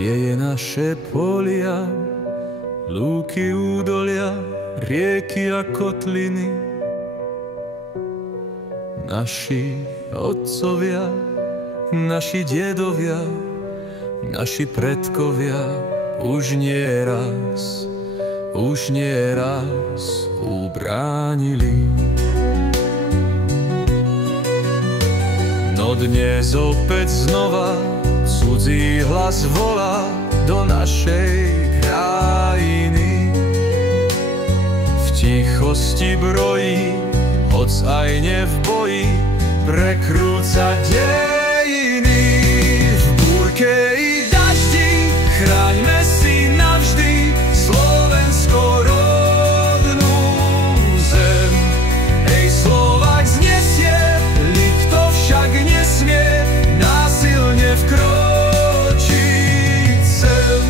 sieje naše polia, lúky, údolia, rieky a kotliny. Naši otcovia, naši dedovia, naši predkovia už nie raz ubránili. No dnes opäť znova cudzí hlas volá do našej krajiny. V tichosti brojí, hoc aj ne v boji, prekrúca dejiny. V búrke i daždi chráňme si navždy Slovensko rodnú zem. Ej, Slovák znesie, nikto však nesmie násilne vkročiť sem.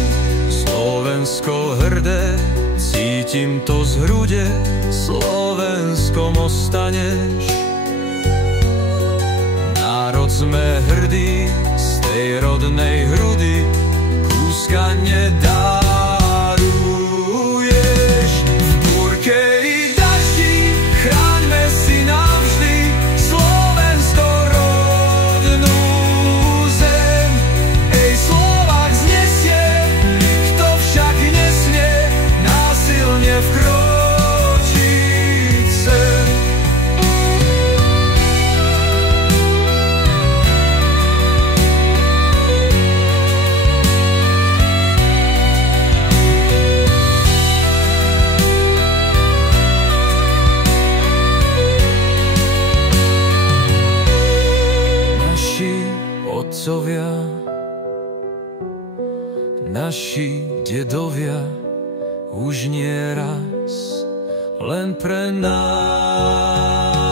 Slovensko hrdé, cítim to z hrude, Slovenskom ostaneš. Národ sme hrdí, z tej rodnej hrudy kúska nedaruješ. V búrke i daždi chráňme si navždy Slovensko rodnú zem. Ej, Slovák znesie, nikto však nesmie násilne vkročiť sem. Otcovia, naši dedovia už nie raz len pre nás ubránili.